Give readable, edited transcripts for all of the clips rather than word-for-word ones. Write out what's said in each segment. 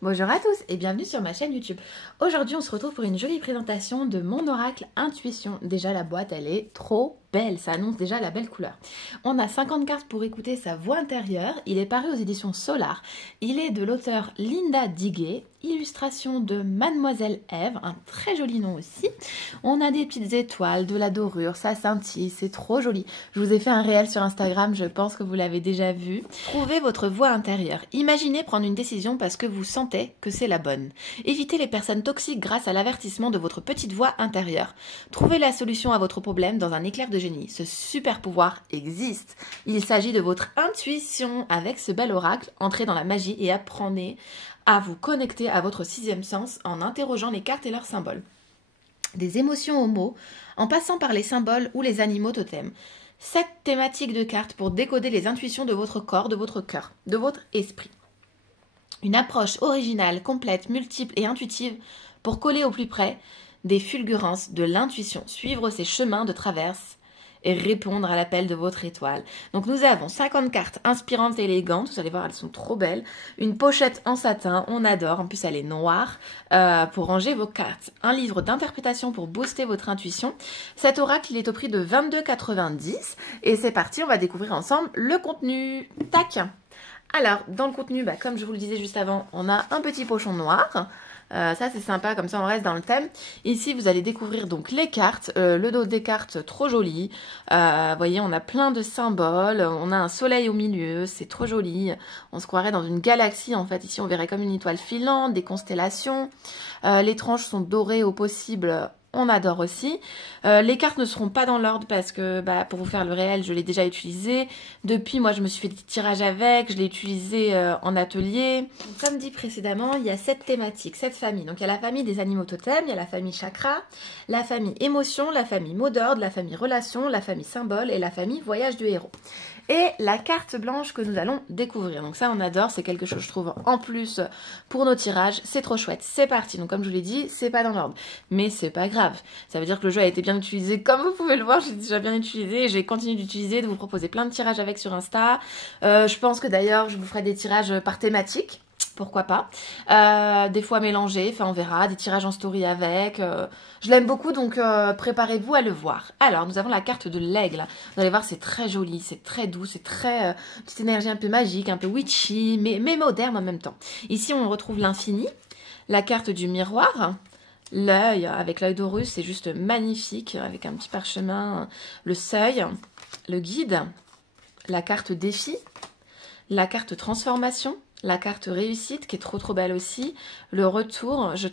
Bonjour à tous et bienvenue sur ma chaîne YouTube. Aujourd'hui on se retrouve pour une jolie présentation de mon oracle Intuition. Déjà la boîte elle est trop belle, ça annonce déjà la belle couleur. On a 50 cartes pour écouter sa voix intérieure, il est paru aux éditions Solar. Il est de l'auteur Linda Diguet, illustration de Mademoiselle Eve, un très joli nom aussi. On a des petites étoiles, de la dorure, ça scintille, c'est trop joli. Je vous ai fait un réel sur Instagram, je pense que vous l'avez déjà vu. Trouvez votre voix intérieure. Imaginez prendre une décision parce que vous sentez que c'est la bonne. Évitez les personnes toxiques grâce à l'avertissement de votre petite voix intérieure. Trouvez la solution à votre problème dans un éclair de génie. Ce super pouvoir existe. Il s'agit de votre intuition. Avec ce bel oracle, entrez dans la magie et apprenez à vous connecter à votre sixième sens en interrogeant les cartes et leurs symboles. Des émotions aux mots, en passant par les symboles ou les animaux totems. 7 thématiques de cartes pour décoder les intuitions de votre corps, de votre cœur, de votre esprit. Une approche originale, complète, multiple et intuitive pour coller au plus près des fulgurances de l'intuition, suivre ses chemins de traverse et répondre à l'appel de votre étoile. Donc nous avons 50 cartes inspirantes et élégantes, vous allez voir elles sont trop belles, une pochette en satin, on adore, en plus elle est noire, pour ranger vos cartes, un livre d'interprétation pour booster votre intuition. Cet oracle il est au prix de 22,90 € et c'est parti, on va découvrir ensemble le contenu. Tac. Alors, dans le contenu, comme je vous le disais juste avant, on a un petit pochon noir. Ça, c'est sympa, comme ça on reste dans le thème. Ici, vous allez découvrir donc les cartes, le dos des cartes, trop joli. Vous voyez, on a plein de symboles, on a un soleil au milieu, c'est trop joli. On se croirait dans une galaxie, en fait. Ici, on verrait comme une étoile filante, des constellations. Les tranches sont dorées au possible. On adore aussi. Les cartes ne seront pas dans l'ordre parce que pour vous faire le réel, je l'ai déjà utilisé. Depuis, moi, je me suis fait des tirages avec. Je l'ai utilisé en atelier. Donc, comme dit précédemment, il y a 7 thématiques, 7 familles. Donc, il y a la famille des animaux totems, il y a la famille chakra, la famille émotion, la famille mot d'ordre, la famille relation, la famille symbole et la famille voyage du héros. Et la carte blanche que nous allons découvrir. Donc ça, on adore. C'est quelque chose, je trouve, en plus pour nos tirages. C'est trop chouette. C'est parti. Donc comme je vous l'ai dit, c'est pas dans l'ordre. Mais c'est pas grave. Ça veut dire que le jeu a été bien utilisé. Comme vous pouvez le voir, j'ai déjà bien utilisé. J'ai continué d'utiliser, de vous proposer plein de tirages avec sur Insta. Je pense que d'ailleurs, je vous ferai des tirages par thématique. Pourquoi pas. Des fois mélangés, enfin on verra, des tirages en story avec. Je l'aime beaucoup, donc préparez-vous à le voir. Alors, nous avons la carte de l'aigle. Vous allez voir, c'est très joli, c'est très doux, c'est très... petite énergie un peu magique, un peu witchy, mais moderne en même temps. Ici, on retrouve l'infini, la carte du miroir, l'œil, avec l'œil d'Horus, c'est juste magnifique, avec un petit parchemin, le seuil, le guide, la carte défi, la carte transformation, la carte réussite qui est trop belle aussi. Le retour, je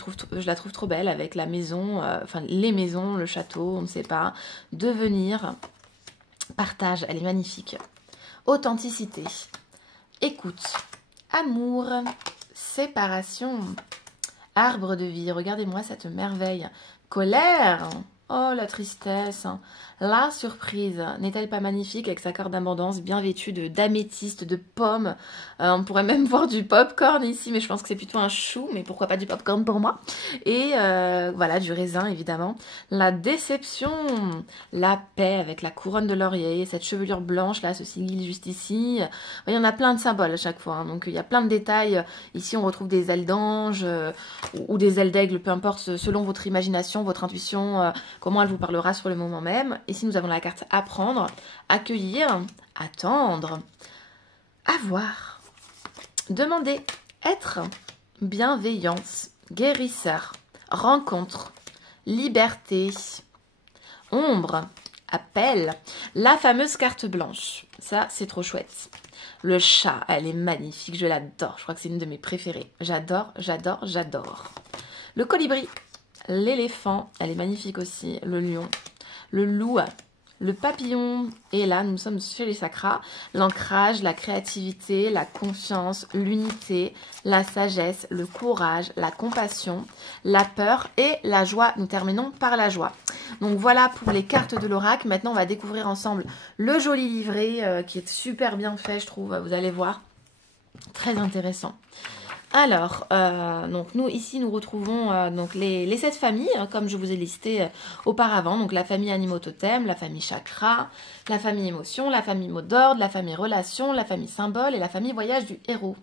la trouve trop belle avec la maison, enfin les maisons, le château, on ne sait pas. Devenir, partage, elle est magnifique. Authenticité, écoute, amour, séparation, arbre de vie, regardez-moi cette merveille. Colère, oh la tristesse, la surprise, n'est-elle pas magnifique avec sa corde d'abondance bien vêtue d'améthyste, de pommes. On pourrait même voir du popcorn ici, mais je pense que c'est plutôt un chou, mais pourquoi pas du popcorn pour moi. Et voilà, du raisin évidemment. La déception, la paix avec la couronne de laurier, cette chevelure blanche là, ce sigle juste ici. Il y en a plein de symboles à chaque fois, hein, donc il y a plein de détails. Ici on retrouve des ailes d'ange ou des ailes d'aigle, peu importe, selon votre imagination, votre intuition, comment elle vous parlera sur le moment même. Ici, nous avons la carte apprendre, accueillir, attendre, avoir, demander, être, bienveillance, guérisseur, rencontre, liberté, ombre, appel, la fameuse carte blanche. Ça, c'est trop chouette. Le chat, elle est magnifique, je l'adore. Je crois que c'est une de mes préférées. J'adore, j'adore, j'adore. Le colibri, l'éléphant, elle est magnifique aussi. Le lion, le loup, le papillon, et là nous sommes chez les sacras, l'ancrage, la créativité, la confiance, l'unité, la sagesse, le courage, la compassion, la peur et la joie. Nous terminons par la joie. Donc voilà pour les cartes de l'oracle. Maintenant on va découvrir ensemble le joli livret qui est super bien fait, je trouve, vous allez voir, très intéressant. Alors, donc nous ici nous retrouvons donc les 7 familles, hein, comme je vous ai listé auparavant. Donc la famille animaux totem, la famille chakra, la famille émotion, la famille mot d'ordre, la famille relation, la famille symbole et la famille voyage du héros.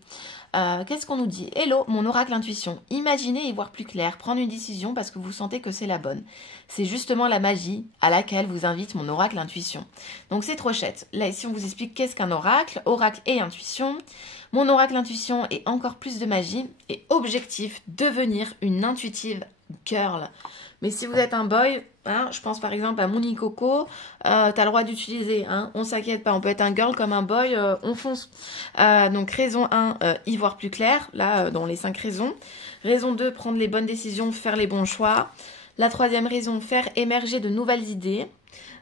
Qu'est-ce qu'on nous dit? Hello, mon oracle intuition. Imaginez y voir plus clair, prendre une décision parce que vous sentez que c'est la bonne. C'est justement la magie à laquelle vous invite mon oracle intuition. Donc c'est trop chouette. Là, ici, on vous explique qu'est-ce qu'un oracle, oracle et intuition. Mon oracle intuition est encore plus de magie et objectif, devenir une intuitive girl. Mais si vous êtes un boy, hein, je pense par exemple à Moni Coco, t'as le droit d'utiliser, hein, on s'inquiète pas, on peut être un girl comme un boy, on fonce. Donc raison 1, y voir plus clair, là dans les 5 raisons. Raison 2, prendre les bonnes décisions, faire les bons choix. La troisième raison, faire émerger de nouvelles idées.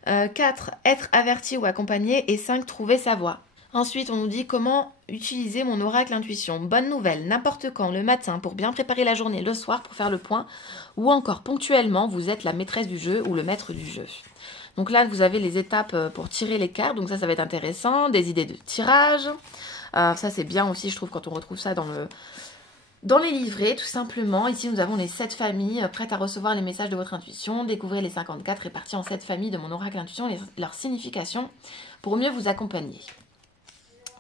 4, être averti ou accompagné. Et 5, trouver sa voie. Ensuite, on nous dit comment utiliser mon oracle intuition. Bonne nouvelle, n'importe quand, le matin, pour bien préparer la journée, le soir, pour faire le point, ou encore ponctuellement, vous êtes la maîtresse du jeu ou le maître du jeu. Donc là, vous avez les étapes pour tirer les cartes, donc ça va être intéressant, des idées de tirage. Ça, c'est bien aussi, je trouve, quand on retrouve ça dans les livrets, tout simplement. Ici, nous avons les 7 familles prêtes à recevoir les messages de votre intuition. Découvrez les 54 répartis en 7 familles de mon oracle intuition et leur signification pour mieux vous accompagner.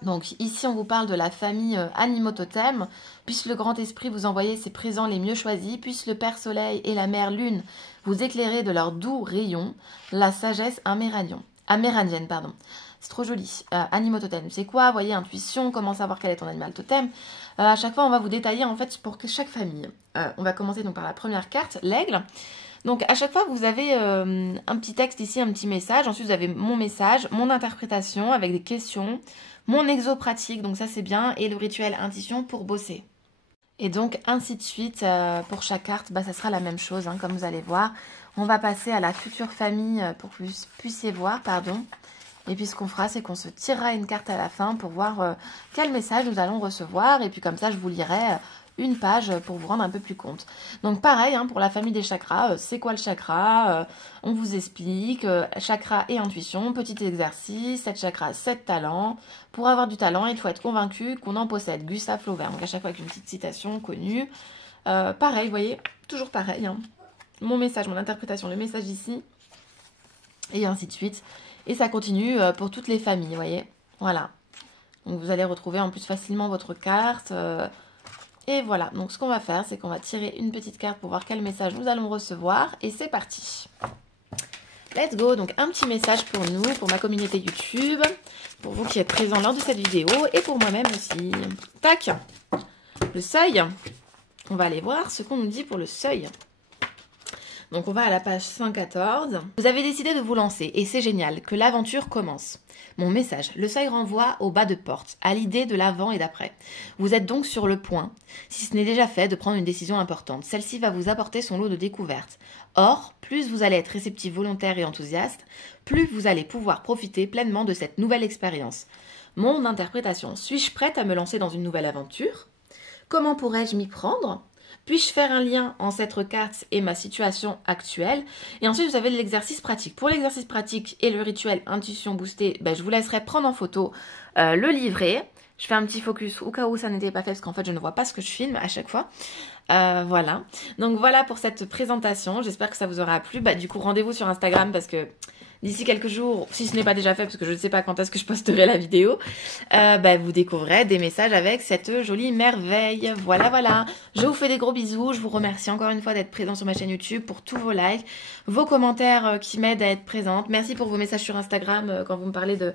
Donc ici, on vous parle de la famille animaux totem. Puisse le grand esprit vous envoyer ses présents les mieux choisis. Puisse le Père Soleil et la Mère Lune vous éclairer de leurs doux rayons. La sagesse amérindienne, pardon. C'est trop joli. Animaux totem, c'est quoi? Vous voyez, intuition, comment savoir quel est ton animal totem. À chaque fois, on va vous détailler en fait pour chaque famille. On va commencer donc par la première carte, l'aigle. Donc à chaque fois, vous avez un petit texte ici, un petit message. Ensuite, vous avez mon message, mon interprétation avec des questions, mon exo pratique, donc ça c'est bien, et le rituel intuition pour bosser. Et donc ainsi de suite, pour chaque carte, ça sera la même chose, hein, comme vous allez voir. On va passer à la future famille pour que vous puissiez voir, pardon. Et puis ce qu'on fera, c'est qu'on se tirera une carte à la fin pour voir quel message nous allons recevoir. Et puis comme ça, je vous lirai une page pour vous rendre un peu plus compte. Donc pareil, hein, pour la famille des chakras, c'est quoi le chakra? On vous explique, chakra et intuition, petit exercice, 7 chakras, 7 talents. Pour avoir du talent, il faut être convaincu qu'on en possède. Gustave Flaubert, donc à chaque fois avec une petite citation connue. Pareil, vous voyez, toujours pareil. Hein. Mon message, mon interprétation, le message ici, et ainsi de suite. Et ça continue pour toutes les familles, vous voyez. Voilà. Donc vous allez retrouver en plus facilement votre carte. Et voilà, donc ce qu'on va faire, c'est qu'on va tirer une petite carte pour voir quel message nous allons recevoir. Et c'est parti. Let's go. Donc un petit message pour nous, pour ma communauté YouTube, pour vous qui êtes présents lors de cette vidéo et pour moi-même aussi. Tac. Le seuil. On va aller voir ce qu'on nous dit pour le seuil. Donc on va à la page 114. Vous avez décidé de vous lancer et c'est génial, que l'aventure commence. Mon message, le seuil renvoie au bas de porte, à l'idée de l'avant et d'après. Vous êtes donc sur le point, si ce n'est déjà fait, de prendre une décision importante. Celle-ci va vous apporter son lot de découvertes. Or, plus vous allez être réceptif, volontaire et enthousiaste, plus vous allez pouvoir profiter pleinement de cette nouvelle expérience. Mon interprétation, suis-je prête à me lancer dans une nouvelle aventure? Comment pourrais-je m'y prendre? Puis-je faire un lien en cette carte et ma situation actuelle? Et ensuite, vous avez l'exercice pratique. Pour l'exercice pratique et le rituel intuition boostée, je vous laisserai prendre en photo le livret. Je fais un petit focus au cas où ça n'était pas fait, parce qu'en fait, je ne vois pas ce que je filme à chaque fois. Voilà. Donc voilà pour cette présentation. J'espère que ça vous aura plu. Du coup, rendez-vous sur Instagram parce que d'ici quelques jours, si ce n'est pas déjà fait, parce que je ne sais pas quand est-ce que je posterai la vidéo, vous découvrirez des messages avec cette jolie merveille. Voilà, voilà. Je vous fais des gros bisous. Je vous remercie encore une fois d'être présent sur ma chaîne YouTube pour tous vos likes, vos commentaires qui m'aident à être présente. Merci pour vos messages sur Instagram quand vous me parlez de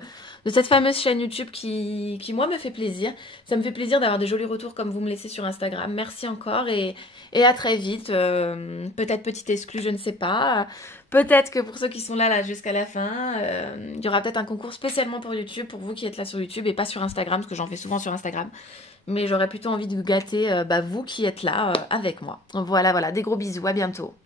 cette fameuse chaîne YouTube qui moi, me fait plaisir. Ça me fait plaisir d'avoir des jolis retours comme vous me laissez sur Instagram. Merci encore et à très vite. Peut-être petite exclue, je ne sais pas. Peut-être que pour ceux qui sont là jusqu'à la fin, il y aura peut-être un concours spécialement pour YouTube, pour vous qui êtes là sur YouTube et pas sur Instagram, parce que j'en fais souvent sur Instagram. Mais j'aurais plutôt envie de vous gâter, vous qui êtes là avec moi. Voilà, voilà, des gros bisous, à bientôt.